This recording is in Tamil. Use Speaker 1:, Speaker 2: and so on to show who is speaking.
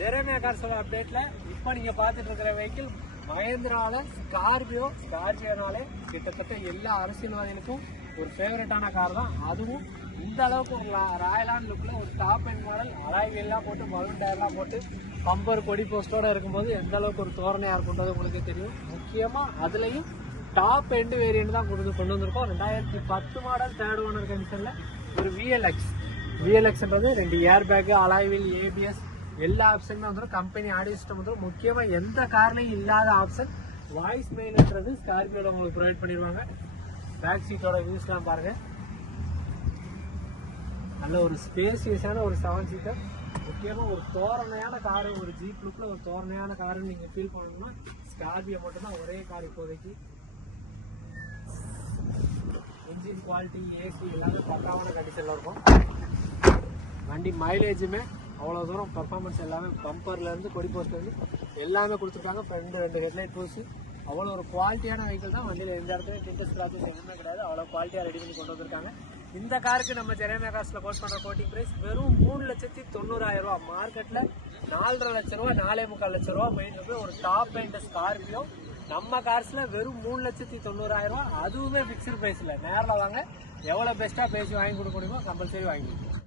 Speaker 1: ஜெரமியா கார்ஸோட அப்டேட்ல இப்போ நீங்க பார்த்துட்டு இருக்கிற வெஹிக்கிள் மகேந்திரால ஸ்கார்பியோ ஸ்கார்பியோனாலே கிட்டத்தட்ட எல்லா அரசியல்வாதிகளுக்கும் ஒரு ஃபேவரட்டான கார் தான். அதுவும் இந்த அளவுக்கு ஒரு ராயலான லுக்ல ஒரு டாப் அண்ட் மாடல் அலாய்வெல்லாம் போட்டு பலூன் டயர்லாம் போட்டு பம்பர் கொடி போஸ்டோட இருக்கும்போது எந்த அளவுக்கு ஒரு தோரணையா இருக்குன்றது உங்களுக்கு தெரியும். முக்கியமா அதுலயும் டாப் எண்டு வேரியன்ட் தான் கொண்டு கொண்டு வந்திருக்கோம். ரெண்டாயிரத்தி பத்து மாடல் தேர்ட் ஓனர் கண்டிஷன்ல ஒரு விஎல்எக்ஸ் விஎல்எக்ஸ்ன்றது ரெண்டு ஏர் பேக் அலாய்வில் ஏபிஎஸ் எல்லா ஆப்ஷனுமே வந்துடும் கம்பெனி ஆடியோ சிஸ்டம் வந்துடும் முக்கியமாக எந்த கார்லையும் இல்லாத ஆப்ஷன் வாய்ஸ் மெயில்ன்றது ஸ்கார்பியோட உங்களுக்கு ப்ரொவைட் பண்ணிடுவாங்க பேக் சீட்டோட வியூஸ்லாம் பாருங்க. நல்ல ஒரு ஸ்பேசியஸான ஒரு செவன் சீட்டர் முக்கியமாக ஒரு தோரணையான காரு ஒரு ஜீப் லுக்கில் ஒரு தோரணையான காருன்னு நீங்கள் ஃபீல் பண்ணணும்னா ஸ்கார்பியோ மட்டும்தான் ஒரே கார் இப்போதைக்கு. இன்ஜின் குவாலிட்டி ஏசி எல்லாமே பக்காவான கண்டிஷனில் இருக்கும். வண்டி மைலேஜுமே அவ்வளோ தூரம் பர்ஃபார்மன்ஸ் எல்லாமே பம்பர்லேருந்து கொடி போஸ்ட்லேருந்து எல்லாமே கொடுத்துருக்காங்க. ஃப்ரெண்டு ரெண்டு ஹெட்லைட் போஸ் அவ்வளோ ஒரு குவாலிட்டியான வெஹிக்கிள் தான் வண்டியில் எந்த இடத்துலையும் டிண்டஸ் கிளாஸஸ் எதுவுமே கிடையாது. அவ்வளோ குவாலிட்டியாக ரெடி பண்ணி கொண்டு வந்திருக்காங்க. இந்த காருக்கு நம்ம ஜெரேமியா காஸ்ட்ல கோட் பண்ணுற கோட்டிங் ப்ரைஸ் வெறும் மூணு லட்சத்தி தொண்ணூறாயிரம் ரூபா மார்க்கெட்டில் நாலரை லட்ச ரூபா நாலே முக்கால் லட்ச ரூபா போயிட்டு போய் ஒரு டாப் பெயிண்ட் ஸ்கார்பியோ நம்ம கார்ஸில் வெறும் மூணு லட்சத்தி தொண்ணூறாயிரம் ரூபா அதுவுமே ஃபிக்ஸ்டு ப்ரைஸில் நேரில் வாங்க. எவ்வளோ பெஸ்ட்டாக பேசி வாங்கி கொடுக்க முடியுமோ கம்பல்சரி வாங்கி கொடுக்கணும்